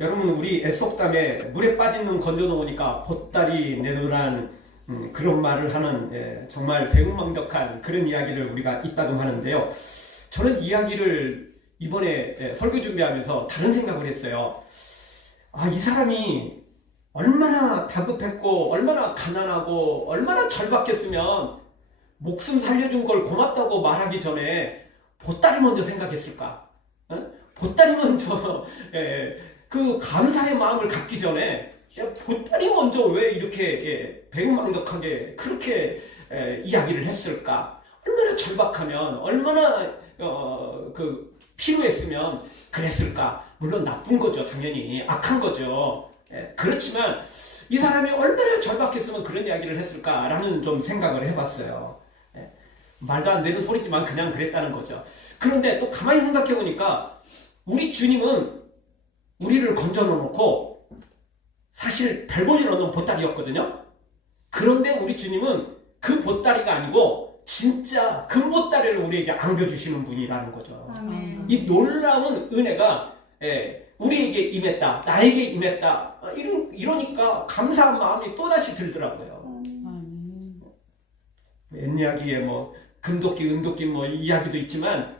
여러분, 우리 에소담에 물에 빠진 놈 건져 놓으니까 보따리 내놓으라는 그런 말을 하는 정말 배은망덕한 그런 이야기를 우리가 있다고 하는데요. 저는 이야기를 이번에 설교 준비하면서 다른 생각을 했어요. 이 사람이 얼마나 다급했고 얼마나 가난하고 얼마나 절박했으면 목숨 살려준 걸 고맙다고 말하기 전에 보따리 먼저 생각했을까? 보따리 먼저 그 감사의 마음을 갖기 전에 보따리 먼저 왜 이렇게 배은망덕하게 그렇게 이야기를 했을까? 얼마나 절박하면 얼마나 필요했으면 그랬을까? 물론 나쁜 거죠. 당연히 악한 거죠. 그렇지만 이 사람이 얼마나 절박했으면 그런 이야기를 했을까라는 좀 생각을 해봤어요. 말도 안 되는 소리지만 그냥 그랬다는 거죠. 그런데 또 가만히 생각해 보니까 우리 주님은 우리를 건져 놓고 사실 별 볼일 없는 보따리였거든요. 그런데 우리 주님은 그 보따리가 아니고 진짜 금보따리를 우리에게 안겨주시는 분이라는 거죠. 아멘. 이 놀라운 은혜가 우리에게 임했다, 나에게 임했다, 이러니까 감사한 마음이 또다시 들더라고요. 옛 이야기에 뭐 금도끼, 은도끼 뭐 이야기도 있지만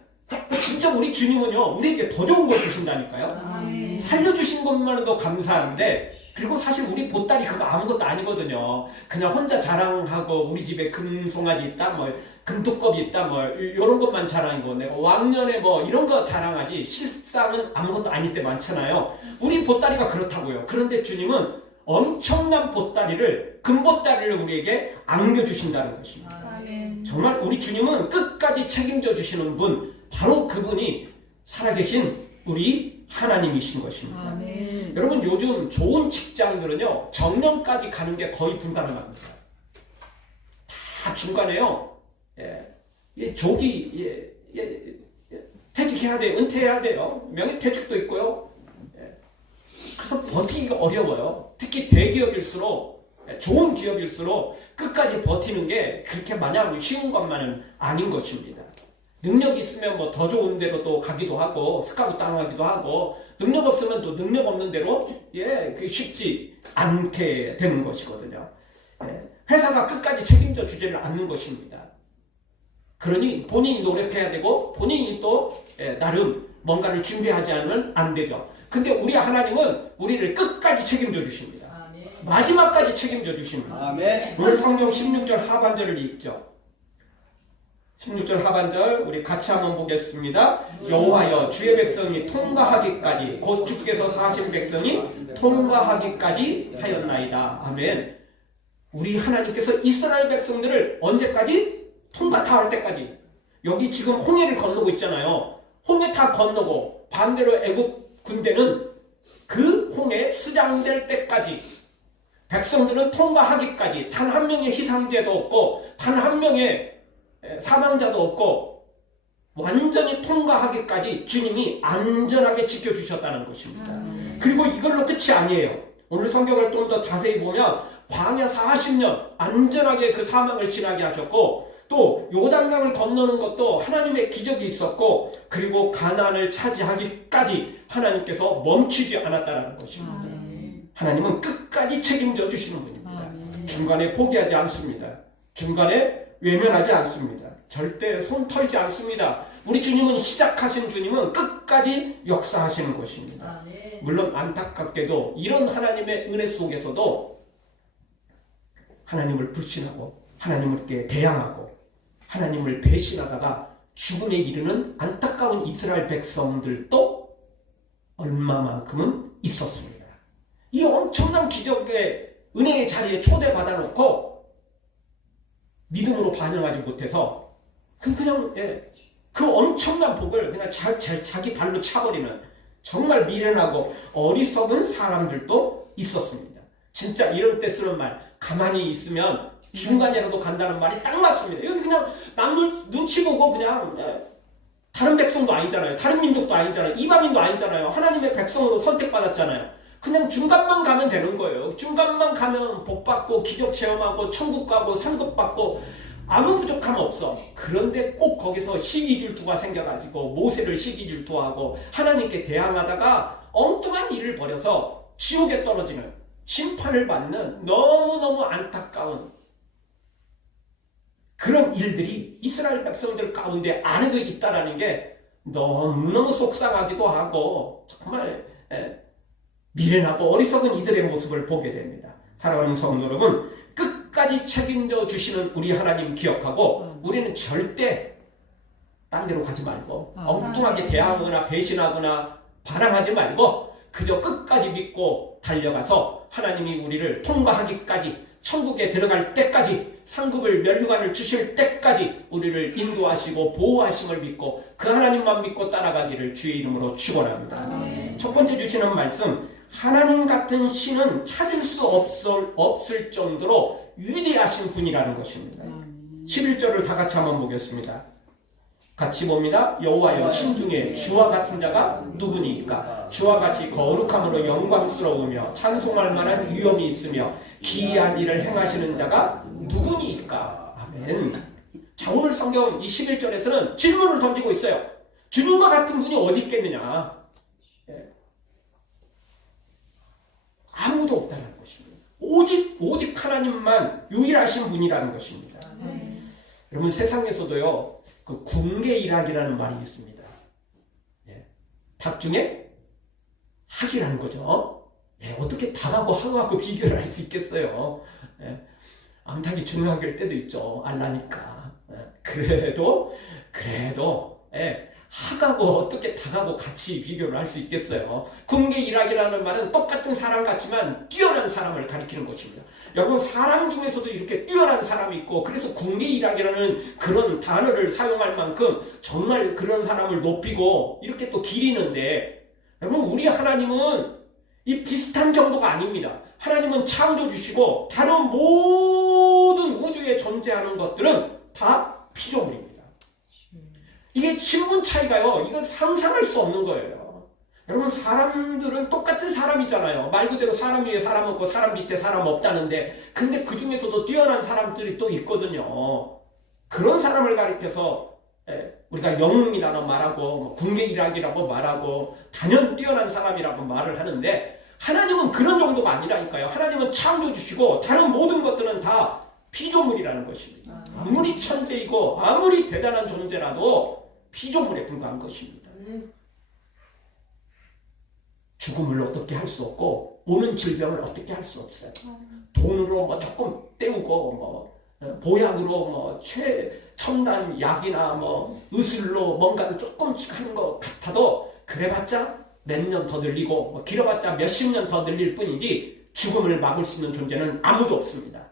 진짜 우리 주님은요 우리에게 더 좋은 걸 주신다니까요. 아멘. 살려주신 것만으로도 감사한데, 그리고 사실 우리 보따리 그거 아무것도 아니거든요. 그냥 혼자 자랑하고 우리 집에 금송아지 있다, 뭐 금두껍이 있다, 뭐 이런 것만 자랑이고 내가 왕년에 뭐 이런 거 자랑하지 실상은 아무것도 아닐 때 많잖아요. 우리 보따리가 그렇다고요. 그런데 주님은 엄청난 보따리를, 금보따리를 우리에게 안겨주신다는 것입니다. 아멘. 정말 우리 주님은 끝까지 책임져 주시는 분, 바로 그분이 살아계신 우리 하나님이신 것입니다. 아멘. 여러분, 요즘 좋은 직장들은요 정년까지 가는 게 거의 불가능합니다. 다 중간에요 조기 퇴직해야 돼요. 은퇴해야 돼요. 명예퇴직도 있고요. 그래서 버티기가 어려워요. 특히 대기업일수록, 좋은 기업일수록 끝까지 버티는 게 그렇게 마냥 쉬운 것만은 아닌 것입니다. 능력이 있으면 뭐 더 좋은 데로 또 가기도 하고 스카우트 당하기도 하고, 능력 없으면 또 능력 없는 대로 그게 쉽지 않게 되는 것이거든요. 회사가 끝까지 책임져 주지를 않는 것입니다. 그러니 본인이 노력해야 되고 본인이 또 나름 뭔가를 준비하지 않으면 안 되죠. 근데 우리 하나님은 우리를 끝까지 책임져 주십니다. 아멘. 마지막까지 책임져 주십니다. 아멘. 오늘 성경 16절 하반절을 읽죠. 16절 하반절 우리 같이 한번 보겠습니다. 여호와여, 주의 백성이 통과하기까지, 곧 주께서 사신 백성이 통과하기까지 하였나이다. 아멘. 우리 하나님께서 이스라엘 백성들을 언제까지? 통과 다 할 때까지. 여기 지금 홍해를 건너고 있잖아요. 홍해 다 건너고 반대로 애국 군대는 그 홍해 수장될 때까지, 백성들은 통과하기까지, 단 한 명의 희생자도 없고 단 한 명의 사망자도 없고 완전히 통과하기까지 주님이 안전하게 지켜주셨다는 것입니다. 그리고 이걸로 끝이 아니에요. 오늘 성경을 좀 더 자세히 보면 광야 40년 안전하게 그 사망을 지나게 하셨고, 또 요단강을 건너는 것도 하나님의 기적이 있었고, 그리고 가나안을 차지하기까지 하나님께서 멈추지 않았다는 것입니다. 하나님은 끝까지 책임져 주시는 분입니다. 중간에 포기하지 않습니다. 중간에 외면하지 않습니다. 절대 손 털지 않습니다. 우리 주님은, 시작하신 주님은 끝까지 역사하시는 것입니다. 물론 안타깝게도 이런 하나님의 은혜 속에서도 하나님을 불신하고 하나님께 대항하고 하나님을 배신하다가 죽음에 이르는 안타까운 이스라엘 백성들도 얼마만큼은 있었습니다. 이 엄청난 기적의 은혜의 자리에 초대받아 놓고 믿음으로 반응하지 못해서 그냥 그 엄청난 복을 그냥 자기 발로 차버리는 정말 미련하고 어리석은 사람들도 있었습니다. 진짜 이런 때 쓰는 말, 가만히 있으면 중간이라도 간다는 말이 딱 맞습니다. 여기 그냥 남 눈치 보고 그냥 다른 백성도 아니잖아요. 다른 민족도 아니잖아요. 이방인도 아니잖아요. 하나님의 백성으로 선택받았잖아요. 그냥 중간만 가면 되는 거예요. 중간만 가면 복 받고 기적 체험하고 천국 가고 상급 받고 아무 부족함 없어. 그런데 꼭 거기서 시기질투가 생겨가지고 모세를 시기질투하고 하나님께 대항하다가 엉뚱한 일을 벌여서 지옥에 떨어지는 심판을 받는 너무너무 안타까운 그런 일들이 이스라엘 백성들 가운데 안에도 있다라는 게 너무너무 속상하기도 하고 정말 미련하고 어리석은 이들의 모습을 보게 됩니다. 사랑하는 성도 여러분, 끝까지 책임져 주시는 우리 하나님 기억하고 우리는 절대 딴 데로 가지 말고 엉뚱하게 대항하거나 배신하거나 반항하지 말고 그저 끝까지 믿고 달려가서 하나님이 우리를 통과하기까지, 천국에 들어갈 때까지, 상급을 면류관을 주실 때까지 우리를 인도하시고 보호하심을 믿고 그 하나님만 믿고 따라가기를 주의 이름으로 축원합니다. 첫 번째 주시는 말씀, 하나님 같은 신은 찾을 수 없을 정도로 위대하신 분이라는 것입니다. 11절을 다 같이 한번 보겠습니다. 같이 봅니다. 여호와여, 신 중에 주와 같은 자가 누구니까? 주와 같이 거룩함으로 영광스러우며 찬송할 만한 위엄이 있으며 기이한 일을 행하시는 자가 누구니까? 아멘. 자, 오늘 성경 이 11절에서는 질문을 던지고 있어요. 주님과 같은 분이 어디 있겠느냐? 아무도 없다는 것입니다. 오직 하나님만 유일하신 분이라는 것입니다. 여러분, 세상에서도요, 그 궁계일학이라는 말이 있습니다. 닭 중에 학이라는 거죠. 어떻게 닭하고 학하고 비교를 할 수 있겠어요. 암탉이 중요할 때도 있죠. 알라니까. 그래도 학하고 어떻게 닭하고 같이 비교를 할 수 있겠어요. 궁계일학이라는 말은 똑같은 사람 같지만 뛰어난 사람을 가리키는 것입니다. 여러분, 사람 중에서도 이렇게 뛰어난 사람이 있고, 그래서 궁계일학이라는 그런 단어를 사용할 만큼 정말 그런 사람을 높이고 이렇게 또 기리는데, 여러분, 우리 하나님은 이 비슷한 정도가 아닙니다. 하나님은 창조주시고 다른 모든 우주에 존재하는 것들은 다 피조물입니다. 이게 신분 차이가요, 이건 상상할 수 없는 거예요. 여러분, 사람들은 똑같은 사람이잖아요. 말 그대로 사람 위에 사람 없고 사람 밑에 사람 없다는데, 근데 그 중에서도 뛰어난 사람들이 또 있거든요. 그런 사람을 가리켜서 우리가 영웅이라고 말하고 궁계일학이라고 말하고 단연 뛰어난 사람이라고 말을 하는데, 하나님은 그런 정도가 아니라니까요. 하나님은 창조주시고 다른 모든 것들은 다 피조물이라는 것입니다. 아무리 천재이고 아무리 대단한 존재라도 피조물에 불과한 것입니다. 죽음을 어떻게 할 수 없고 오는 질병을 어떻게 할 수 없어요. 돈으로 조금 때우고 보약으로 최첨단 약이나 의술로 뭔가를 조금씩 하는 것 같아도 그래봤자 몇 년 더 늘리고 길어봤자 몇십 년 더 늘릴 뿐이지 죽음을 막을 수 있는 존재는 아무도 없습니다.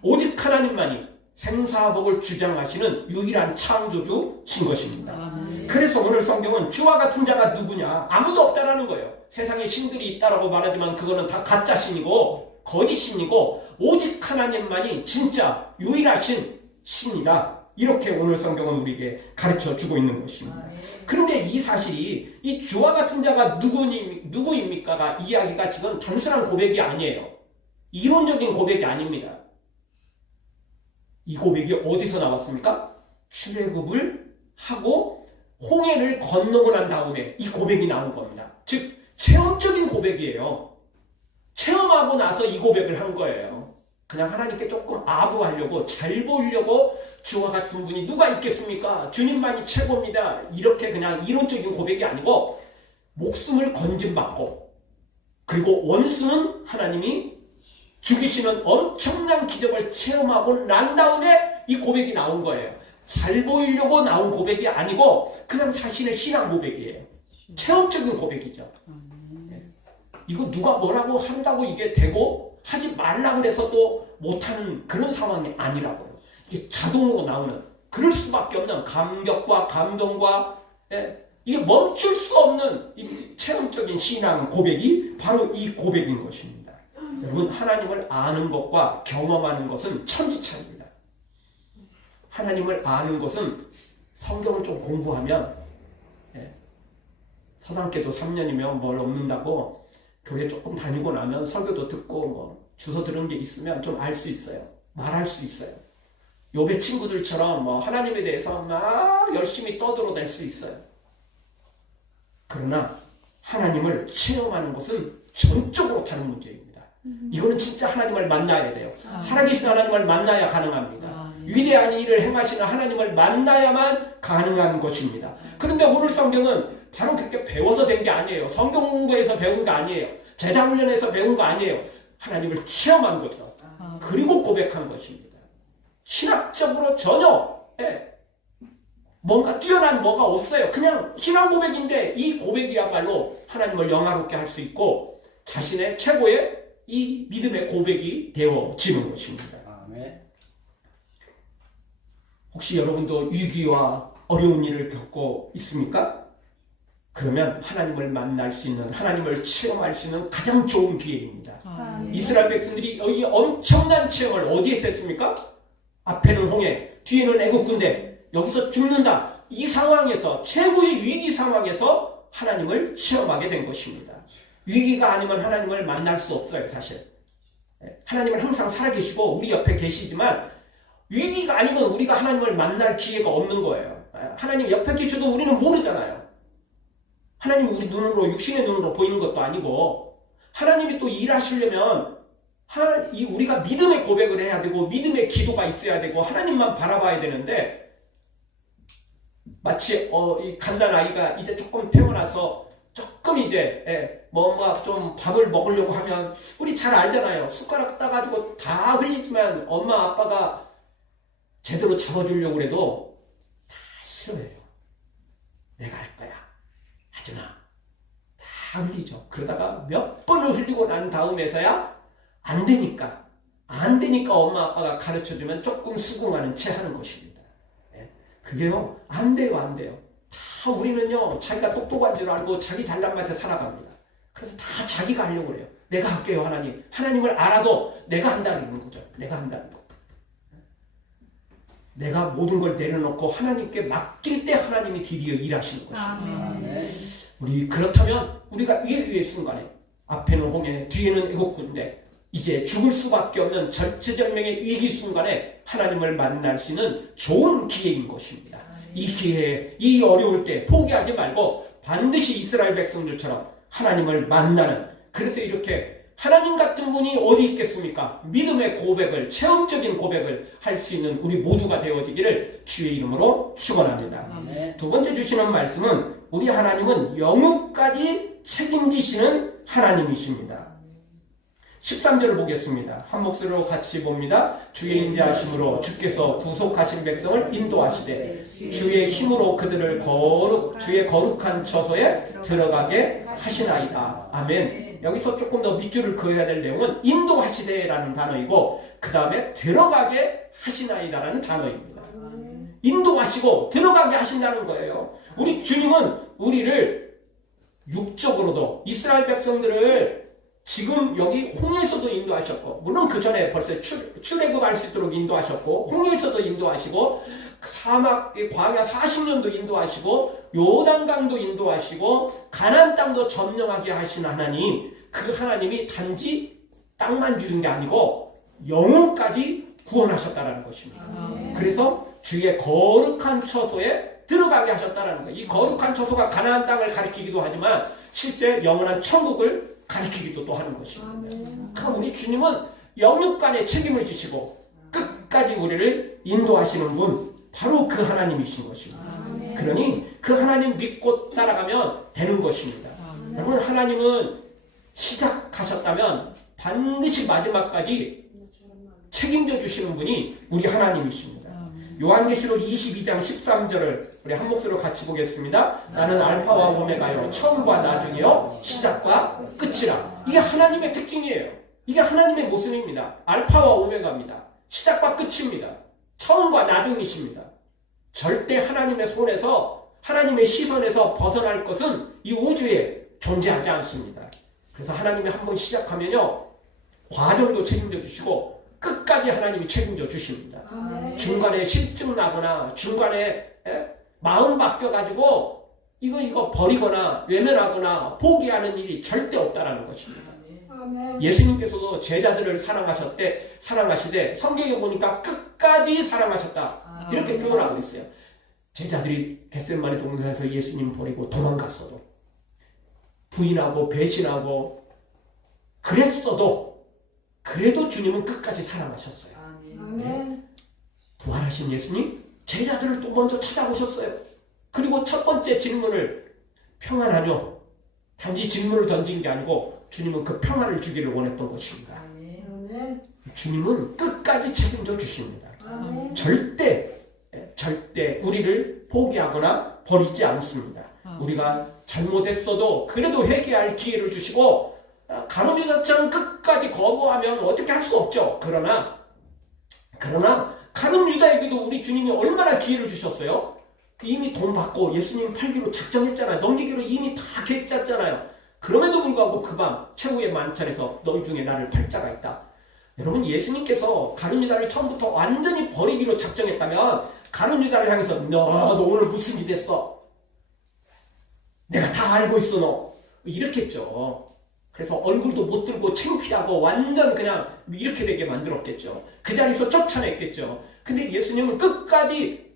오직 하나님만이 생사복을 주장하시는 유일한 창조주신 것입니다. 그래서 오늘 성경은 주와 같은 자가 누구냐? 아무도 없다라는 거예요. 세상에 신들이 있다라고 말하지만 그거는 다 가짜 신이고 거짓신이고 오직 하나님만이 진짜 유일하신 신이다. 이렇게 오늘 성경은 우리에게 가르쳐 주고 있는 것입니다. 그런데 이 사실이 이 주와 같은 자가 누구입니까가 이야기가 지금 단순한 고백이 아니에요. 이론적인 고백이 아닙니다. 이 고백이 어디서 나왔습니까? 출애굽을 하고 홍해를 건너고 난 다음에 이 고백이 나온 겁니다. 즉 체험적인 고백이에요. 체험하고 나서 이 고백을 한 거예요. 그냥 하나님께 조금 아부하려고, 잘 보이려고 주와 같은 분이 누가 있겠습니까? 주님만이 최고입니다. 이렇게 그냥 이론적인 고백이 아니고 목숨을 건짐받고, 그리고 원수는 하나님이 죽이시는 엄청난 기적을 체험하고 난 다음에 이 고백이 나온 거예요. 잘 보이려고 나온 고백이 아니고 그냥 자신의 신앙 고백이에요. 체험적인 고백이죠. 이거 누가 뭐라고 한다고 이게 되고 하지 말라 그래서도 못하는 그런 상황이 아니라고요. 이게 자동으로 나오는, 그럴 수밖에 없는 감격과 감동과 이게 멈출 수 없는 이 체험적인 신앙 고백이 바로 이 고백인 것입니다. 여러분, 하나님을 아는 것과 경험하는 것은 천지차이입니다. 하나님을 아는 것은 성경을 좀 공부하면, 서당계도 3년이면 뭘 얻는다고 교회 조금 다니고 나면 설교도 듣고 주워 들은 게 있으면 좀 알 수 있어요. 말할 수 있어요. 욥의 친구들처럼 하나님에 대해서 막 열심히 떠들어댈 수 있어요. 그러나 하나님을 체험하는 것은 전적으로 다른 문제입니다. 이거는 진짜 하나님을 만나야 돼요. 살아계신 하나님을 만나야 가능합니다. 위대한 일을 행하시는 하나님을 만나야만 가능한 것입니다. 그런데 오늘 성경은 바로 그렇게 배워서 된 게 아니에요. 성경 공부에서 배운 게 아니에요. 제자훈련에서 배운 거 아니에요. 하나님을 체험한 거죠. 그리고 고백한 것입니다. 신학적으로 전혀 뭔가 뛰어난 뭐가 없어요. 그냥 신앙 고백인데 이 고백이야말로 하나님을 영화롭게 할 수 있고 자신의 최고의 이 믿음의 고백이 되어지는 것입니다. 아멘. 혹시 여러분도 위기와 어려운 일을 겪고 있습니까? 그러면 하나님을 만날 수 있는, 하나님을 체험할 수 있는 가장 좋은 기회입니다. 이스라엘 백성들이 이 엄청난 체험을 어디에서 했습니까? 앞에는 홍해, 뒤에는 애국 군대, 여기서 죽는다. 이 상황에서, 최고의 위기 상황에서 하나님을 체험하게 된 것입니다. 위기가 아니면 하나님을 만날 수 없어요, 사실. 하나님은 항상 살아계시고 우리 옆에 계시지만 위기가 아니면 우리가 하나님을 만날 기회가 없는 거예요. 하나님 옆에 계셔도 우리는 모르잖아요. 하나님이 우리 눈으로, 육신의 눈으로 보이는 것도 아니고 하나님이 또 일하시려면 우리가 믿음의 고백을 해야 되고 믿음의 기도가 있어야 되고 하나님만 바라봐야 되는데 마치 이 갓난 아이가 이제 조금 태어나서 조금 이제 뭔가 좀 밥을 먹으려고 하면 우리 잘 알잖아요. 숟가락 따가지고 다 흘리지만 엄마 아빠가 제대로 잡아주려고 해도 다 싫어해요. 내가 할 거야. 하지마. 다 흘리죠. 그러다가 몇 번을 흘리고 난 다음에서야 안 되니까 엄마 아빠가 가르쳐주면 조금 수긍하는 채 하는 것입니다. 그게요 안 돼요. 다 우리는요 자기가 똑똑한 줄 알고 자기 잘난 맛에 살아갑니다. 그래서 다 자기가 하려고 그래요. 내가 할게요. 하나님을 알아도 내가 한다는 거죠. 내가 한다는 거. 내가 모든 걸 내려놓고 하나님께 맡길 때 하나님이 드디어 일하시는 것입니다. 우리 그렇다면 우리가 위기의 순간에 앞에는 홍해, 뒤에는 애국군대, 이제 죽을 수밖에 없는 절체절명의 위기 순간에 하나님을 만날 수 있는 좋은 기회인 것입니다. 이 기회에, 이 어려울 때 포기하지 말고 반드시 이스라엘 백성들처럼 하나님을 만나는, 그래서 이렇게 하나님 같은 분이 어디 있겠습니까? 믿음의 고백을, 체험적인 고백을 할 수 있는 우리 모두가 되어지기를 주의 이름으로 축원합니다. 두 번째 주시는 말씀은 우리 하나님은 영육까지 책임지시는 하나님이십니다. 13절을 보겠습니다. 한 목소리로 같이 봅니다. 주의 인자하심으로 주께서 구속하신 백성을 인도하시되 주의 힘으로 그들을 주의 거룩한 처소에 들어가게 하시나이다. 아멘. 여기서 조금 더 밑줄을 그어야 될 내용은 인도하시되라는 단어이고 그 다음에 들어가게 하시나이다라는 단어입니다. 인도하시고 들어가게 하신다는 거예요. 우리 주님은 우리를 육적으로도 이스라엘 백성들을 지금 여기 홍해에서도 인도하셨고, 물론 그 전에 벌써 출애굽할 수 있도록 인도하셨고, 홍해에서도 인도하시고, 사막 광야 40년도 인도하시고, 요단강도 인도하시고, 가나안 땅도 점령하게 하신 하나님, 그 하나님이 단지 땅만 주는 게 아니고 영혼까지 구원하셨다라는 것입니다. 그래서 주의 거룩한 처소에 들어가게 하셨다라는 거예요. 이 거룩한 처소가 가나안 땅을 가리키기도 하지만 실제 영원한 천국을 가리키기도 또 하는 것입니다. 그럼 우리 주님은 영육간에 책임을 지시고 끝까지 우리를 인도하시는 분, 바로 그 하나님이신 것입니다. 그러니 그 하나님 믿고 따라가면 되는 것입니다. 여러분, 하나님은 시작하셨다면 반드시 마지막까지 책임져 주시는 분이 우리 하나님이십니다. 요한계시록 22장 13절을 우리 한 목소리로 같이 보겠습니다. 나는 알파와 오메가요, 처음과 나중이요, 시작과 끝이라. 이게 하나님의 특징이에요. 이게 하나님의 모습입니다. 알파와 오메가입니다. 시작과 끝입니다. 처음과 나중이십니다. 절대 하나님의 손에서, 하나님의 시선에서 벗어날 것은 이 우주에 존재하지 않습니다. 그래서 하나님이 한번 시작하면요, 과정도 책임져 주시고 끝까지 하나님이 책임져 주십니다. 중간에 실증 나거나 중간에 마음 바뀌어가지고 이거 버리거나 외면하거나 포기하는 일이 절대 없다라는 것입니다. 예수님께서도 제자들을 사랑하시되 성경에 보니까 끝까지 사랑하셨다, 이렇게 표현하고 있어요. 제자들이 겟세마네 동산에서 예수님 버리고 도망갔어도 부인하고 배신하고 그래도 주님은 끝까지 사랑하셨어요. 아멘. 부활하신 예수님 제자들을 또 먼저 찾아오셨어요. 그리고 첫 번째 질문을 평안하뇨? 단지 질문을 던진 게 아니고 주님은 그 평안을 주기를 원했던 것입니다. 아멘. 주님은 끝까지 책임져 주십니다. 아멘. 절대 우리를 포기하거나 버리지 않습니다. 우리가 잘못했어도 그래도 회개할 기회를 주시고 가룟유다처럼 끝까지 거부하면 어떻게 할 수 없죠. 그러나 가룟유다에게도 우리 주님이 얼마나 기회를 주셨어요? 이미 돈 받고 예수님 팔기로 작정했잖아요. 넘기기로 이미 다 계획 짰잖아요. 그럼에도 불구하고 그 밤 최후의 만찬에서 너희 중에 나를 팔 자가 있다. 여러분, 예수님께서 가룟유다를 처음부터 완전히 버리기로 작정했다면 가룟유다를 향해서 너 오늘 무슨 일 했어? 내가 다 알고 있어 너. 이렇게 했죠. 그래서 얼굴도 못 들고 창피하고 완전 그냥 이렇게 되게 만들었겠죠. 그 자리에서 쫓아냈겠죠. 근데 예수님은 끝까지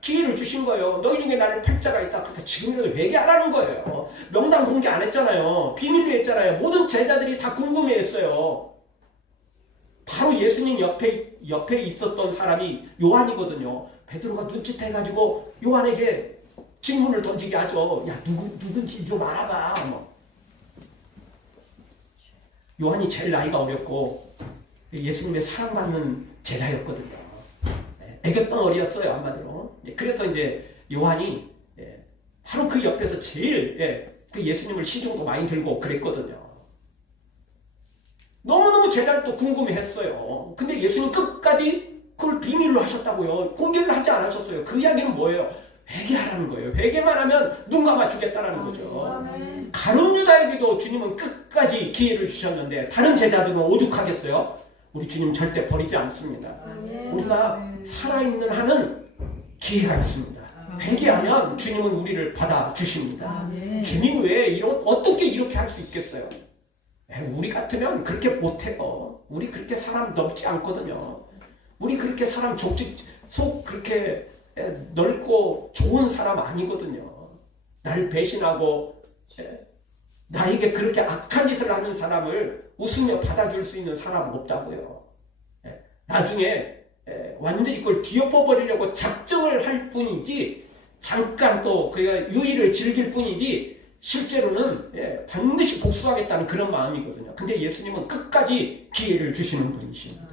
기회를 주신 거예요. 너희 중에 나를 팔 자가 있다. 그러니까 지금이라도 회개하라는 거예요. 명단 공개 안 했잖아요. 비밀로 했잖아요. 모든 제자들이 다 궁금해했어요. 바로 예수님 옆에 있었던 사람이 요한이거든요. 베드로가 눈짓해가지고 요한에게 질문을 던지게 하죠. 야, 누군지 좀 알아봐. 요한이 제일 나이가 어렸고 예수님의 사랑받는 제자였거든요. 애교덩어리였어요, 한마디로. 그래서 이제 요한이 바로 그 옆에서 제일 그 예수님을 시중도 많이 들고 그랬거든요. 너무너무 제자를 또 궁금해했어요. 근데 예수님 끝까지 그걸 비밀로 하셨다고요. 공개를 하지 않으셨어요. 그 이야기는 뭐예요? 회개하라는 거예요. 회개만 하면 눈 감아주겠다는 거죠. 가룟유다에게도 주님은 끝까지 기회를 주셨는데 다른 제자들은 오죽하겠어요? 우리 주님 절대 버리지 않습니다. 우리가 살아있는 한은 기회가 있습니다. 회개하면 주님은 우리를 받아주십니다. 주님 외에 어떻게 이렇게 할 수 있겠어요? 우리 같으면 그렇게 못해요. 우리 그렇게 사람 넓지 않거든요. 우리 그렇게 사람 속 그렇게 넓고 좋은 사람 아니거든요. 나를 배신하고 나에게 그렇게 악한 짓을 하는 사람을 웃으며 받아줄 수 있는 사람은 없다고요. 나중에 완전히 그걸 뒤엎어버리려고 작정을 할 뿐이지 잠깐 또 그가 유의를 즐길 뿐이지 실제로는 반드시 복수하겠다는 그런 마음이거든요. 근데 예수님은 끝까지 기회를 주시는 분이십니다.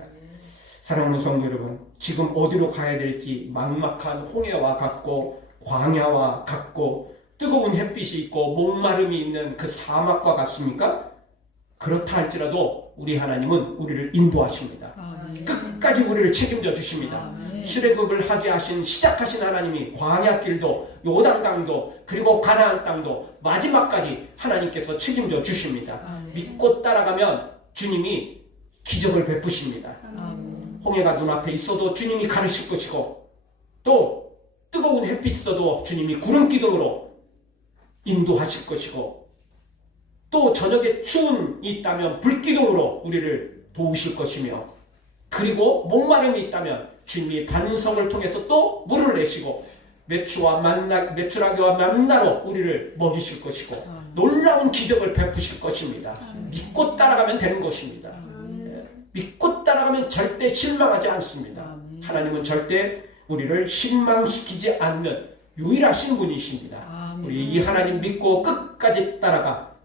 사랑하는 성도 여러분, 지금 어디로 가야 될지 막막한 홍해와 같고 광야와 같고 뜨거운 햇빛이 있고 목마름이 있는 그 사막과 같습니까? 그렇다 할지라도 우리 하나님은 우리를 인도하십니다. 끝까지 우리를 책임져 주십니다. 출애굽을 하게 하신 시작하신 하나님이 광야길도 요단강도 그리고 가나안 땅도 마지막까지 하나님께서 책임져 주십니다. 믿고 따라가면 주님이 기적을 베푸십니다. 홍해가 눈앞에 있어도 주님이 가르칠 것이고 또 뜨거운 햇빛 있어도 주님이 구름 기둥으로 인도하실 것이고 또 저녁에 추운이 있다면 불기둥으로 우리를 도우실 것이며 그리고 목마름이 있다면 주님이 반석을 통해서 또 물을 내시고 메추라기와 만나로 우리를 먹이실 것이고 놀라운 기적을 베푸실 것입니다. 믿고 따라가면 되는 것입니다. 믿고 따라가면 절대 실망하지 않습니다. 하나님은 절대 우리를 실망시키지 않는 유일하신 분이십니다. 우리 이 하나님 믿고 끝까지 따라가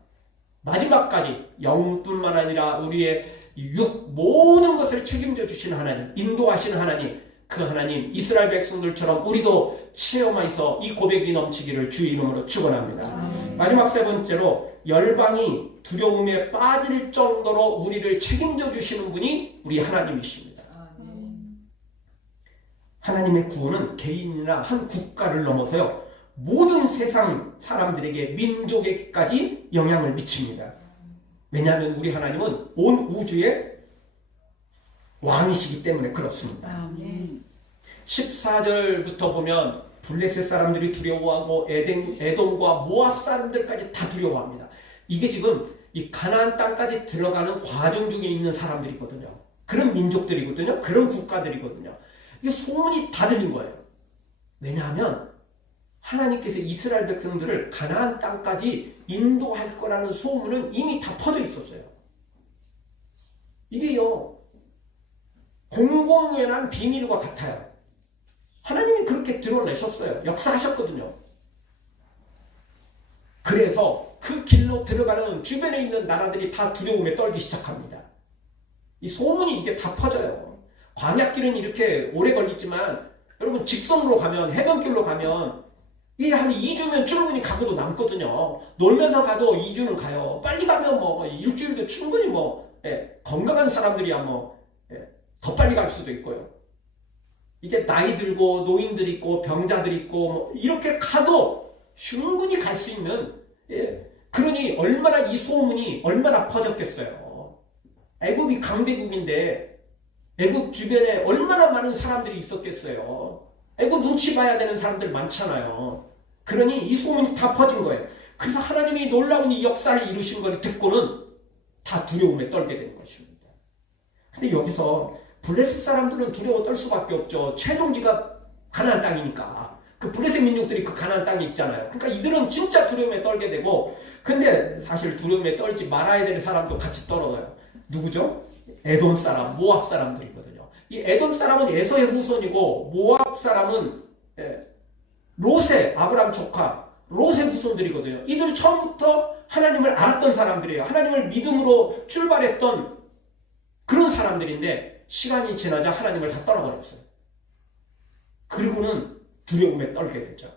마지막까지 영뿐만 아니라 우리의 육 모든 것을 책임져 주신 하나님, 인도하시는 하나님, 그 하나님 이스라엘 백성들처럼 우리도 체험해서 이 고백이 넘치기를 주의 이름으로 축원합니다. 마지막 세 번째로 열방이 두려움에 빠질 정도로 우리를 책임져 주시는 분이 우리 하나님이십니다. 하나님의 구원은 개인이나 한 국가를 넘어서요 모든 세상 사람들에게 민족에게까지 영향을 미칩니다. 왜냐하면 우리 하나님은 온 우주의 왕이시기 때문에 그렇습니다. 14절부터 보면 블레셋 사람들이 두려워하고 에돔과 모압 사람들까지 다 두려워합니다. 이게 지금 이 가나안 땅까지 들어가는 과정 중에 있는 사람들이거든요. 그런 민족들이거든요. 그런 국가들이거든요. 이게 소문이 다 들린 거예요. 왜냐하면 하나님께서 이스라엘 백성들을 가나안 땅까지 인도할 거라는 소문은 이미 다 퍼져 있었어요. 이게요, 공공연한 비밀과 같아요. 하나님이 그렇게 드러내셨어요. 역사하셨거든요. 그래서 그 길로 들어가는 주변에 있는 나라들이 다 두려움에 떨기 시작합니다. 이 소문이 이게 다 퍼져요. 광야길은 이렇게 오래 걸리지만 여러분 직선으로 가면, 해변길로 가면 이게 한 2주면 충분히 가고도 남거든요. 놀면서 가도 2주는 가요. 빨리 가면 뭐 일주일도 충분히 건강한 사람들이야 더 빨리 갈 수도 있고요. 이게 나이 들고 노인들 있고 병자들 있고 이렇게 가도 충분히 갈 수 있는, 그러니 얼마나 이 소문이 얼마나 퍼졌겠어요. 애굽이 강대국인데 애굽 주변에 얼마나 많은 사람들이 있었겠어요. 애굽 눈치 봐야 되는 사람들 많잖아요. 그러니 이 소문이 다 퍼진 거예요. 그래서 하나님이 놀라운 이 역사를 이루신 걸 듣고는 다 두려움에 떨게 되는 것입니다. 근데 여기서 블레셋 사람들은 두려워 떨 수밖에 없죠. 최종지가 가나안 땅이니까. 그 블레셋 민족들이 그 가나안 땅에 있잖아요. 그러니까 이들은 진짜 두려움에 떨게 되고, 근데 사실 두려움에 떨지 말아야 되는 사람도 같이 떨어져요. 누구죠? 에돔 사람, 모압 사람들이거든요. 이 에돔 사람은 에서의 후손이고, 모압 사람은 롯의 아브람 조카, 롯의 후손들이거든요. 이들 처음부터 하나님을 알았던 사람들이에요. 하나님을 믿음으로 출발했던 그런 사람들인데 시간이 지나자 하나님을 다 떠나버렸어요. 그리고는 두려움에 떨게 되죠.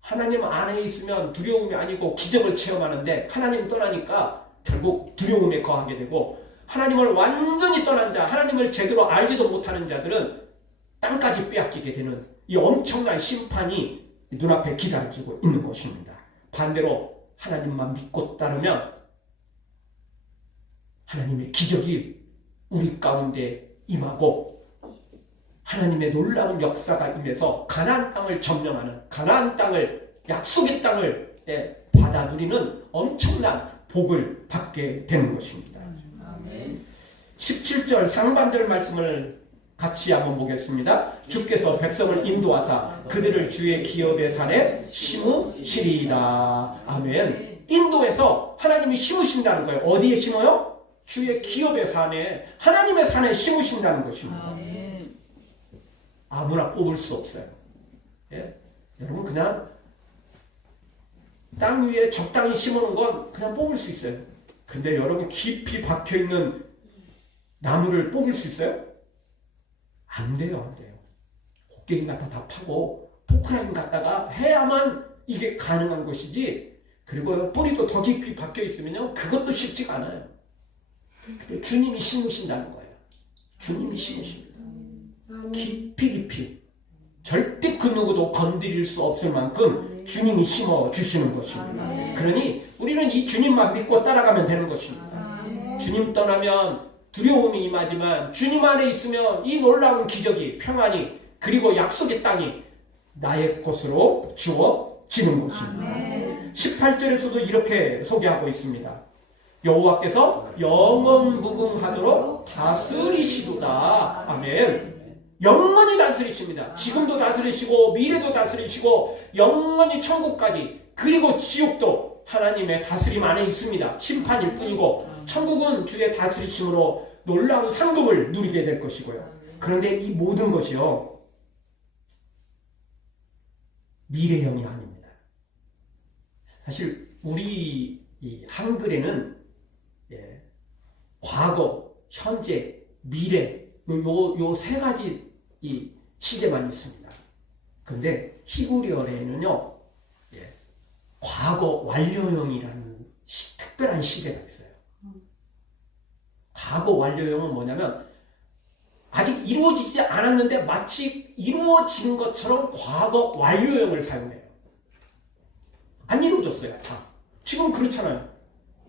하나님 안에 있으면 두려움이 아니고 기적을 체험하는데 하나님 떠나니까 결국 두려움에 거하게 되고, 하나님을 완전히 떠난 자, 하나님을 제대로 알지도 못하는 자들은 땅까지 빼앗기게 되는 이 엄청난 심판이 눈앞에 기다려지고 있는 것입니다. 반대로 하나님만 믿고 따르면 하나님의 기적이 우리 가운데 임하고 하나님의 놀라운 역사가 임해서 가나안 땅을 점령하는, 가나안 땅을, 약속의 땅을 받아 누리는 엄청난 복을 받게 되는 것입니다. 17절 상반절 말씀을 같이 한번 보겠습니다. 주께서 백성을 인도하사 그들을 주의 기업의 산에 심으시리이다. 아멘. 인도에서 하나님이 심으신다는 거예요. 어디에 심어요? 주의 기업의 산에, 하나님의 산에 심으신다는 것입니다. 아무나 뽑을 수 없어요. 여러분 그냥 땅 위에 적당히 심어놓은 건 그냥 뽑을 수 있어요. 근데 여러분 깊이 박혀있는 나무를 뽑을 수 있어요? 안 돼요, 안 돼요. 곡괭이 갖다 다 파고 포크라인 갖다가 해야만 이게 가능한 것이지, 그리고 뿌리도 더 깊이 박혀 있으면요 그것도 쉽지가 않아요. 근데 주님이 심으신다는 거예요. 주님이 심으십니다. 깊이 깊이 절대 그 누구도 건드릴 수 없을 만큼 주님이 심어 주시는 것입니다. 그러니 우리는 이 주님만 믿고 따라가면 되는 것입니다. 주님 떠나면 두려움이 임하지만 주님 안에 있으면 이 놀라운 기적이, 평안이, 그리고 약속의 땅이 나의 것으로 주어지는 것입니다. 18절에서도 이렇게 소개하고 있습니다. 여호와께서 영원 무궁하도록 다스리시도다. 아멘. 영원히 다스리십니다. 지금도 다스리시고 미래도 다스리시고 영원히 천국까지, 그리고 지옥도 하나님의 다스림 안에 있습니다. 심판일 뿐이고 천국은 주의 다스리심으로 놀라운 상급을 누리게 될 것이고요. 그런데 이 모든 것이요 미래형이 아닙니다. 사실 우리 이 한글에는 과거, 현재, 미래 요 세 가지 이 시제만 있습니다. 그런데 히브리어에는요 과거 완료형이라는 특별한 시제가 있어요. 과거 완료형은 뭐냐면 아직 이루어지지 않았는데 마치 이루어진 것처럼 과거 완료형을 사용해요. 안 이루어졌어요. 다. 지금 그렇잖아요.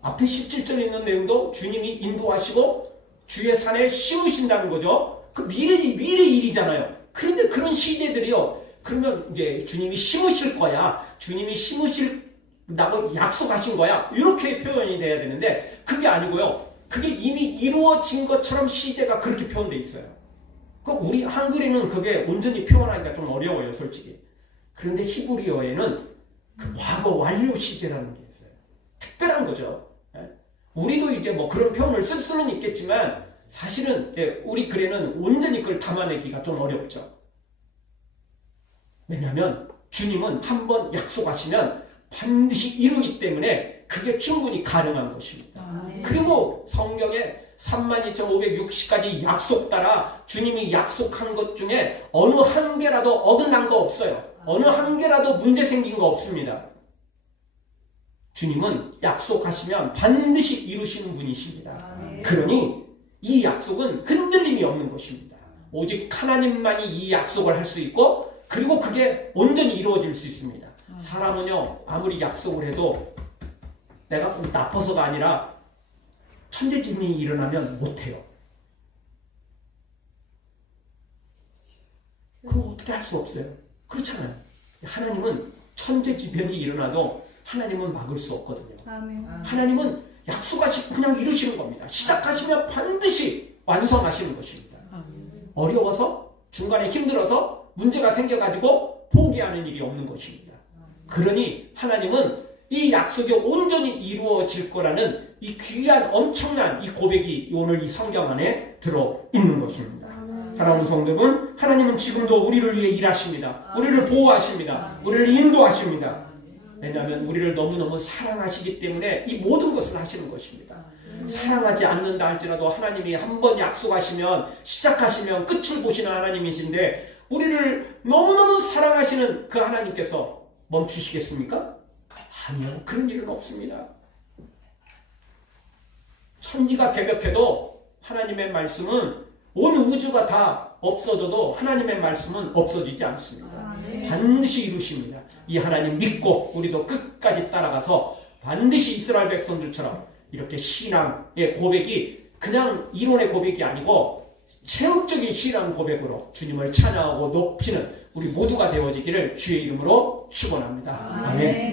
앞에 17절에 있는 내용도 주님이 인도하시고 주의 산에 심으신다는 거죠. 그 미래 일이잖아요. 그런데 그런 시제들이요. 그러면 이제 주님이 심으실 거야. 주님이 심으실다고 약속하신 거야. 이렇게 표현이 돼야 되는데 그게 아니고요. 그게 이미 이루어진 것처럼 시제가 그렇게 표현되어 있어요. 우리 한글에는 그게 온전히 표현하기가 좀 어려워요, 솔직히. 그런데 히브리어에는 그 과거 완료 시제라는 게 있어요. 특별한 거죠. 우리도 이제 뭐 그런 표현을 쓸 수는 있겠지만 사실은 우리 글에는 온전히 그걸 담아내기가 좀 어렵죠. 왜냐하면 주님은 한번 약속하시면 반드시 이루기 때문에 그게 충분히 가능한 것입니다. 그리고 성경에 32,560가지 약속 따라 주님이 약속한 것 중에 어느 한 개라도 어긋난 거 없어요. 어느 한 개라도 문제 생긴 거 없습니다. 주님은 약속하시면 반드시 이루시는 분이십니다. 그러니 이 약속은 흔들림이 없는 것입니다. 오직 하나님만이 이 약속을 할 수 있고 그리고 그게 온전히 이루어질 수 있습니다. 사람은요 아무리 약속을 해도 내가 꼭 나빠서가 아니라 천재지변이 일어나면 못해요. 그거 어떻게 할 수 없어요. 그렇잖아요. 하나님은 천재지변이 일어나도 하나님은 막을 수 없거든요. 하나님은 약속하시고 그냥 이루시는 겁니다. 시작하시면 반드시 완성하시는 것입니다. 어려워서 중간에 힘들어서 문제가 생겨가지고 포기하는 일이 없는 것입니다. 그러니 하나님은 이 약속이 온전히 이루어질 거라는 이 귀한 엄청난 이 고백이 오늘 이 성경 안에 들어있는 것입니다. 사랑하는 성도분, 하나님은 지금도 우리를 위해 일하십니다. 우리를 보호하십니다. 우리를 인도하십니다. 왜냐하면 우리를 너무너무 사랑하시기 때문에 이 모든 것을 하시는 것입니다. 사랑하지 않는다 할지라도 하나님이 한번 약속하시면 시작하시면 끝을 보시는 하나님이신데 우리를 너무너무 사랑하시는 그 하나님께서 멈추시겠습니까? 아니요. 그런 일은 없습니다. 천지가 개벽해도 하나님의 말씀은 온 우주가 다 없어져도 하나님의 말씀은 없어지지 않습니다. 반드시 이루십니다. 이 하나님 믿고 우리도 끝까지 따라가서 반드시 이스라엘 백성들처럼 이렇게 신앙의 고백이 그냥 이론의 고백이 아니고 체험적인 신앙 고백으로 주님을 찬양하고 높이는 우리 모두가 되어지기를 주의 이름으로 축원합니다. 아멘.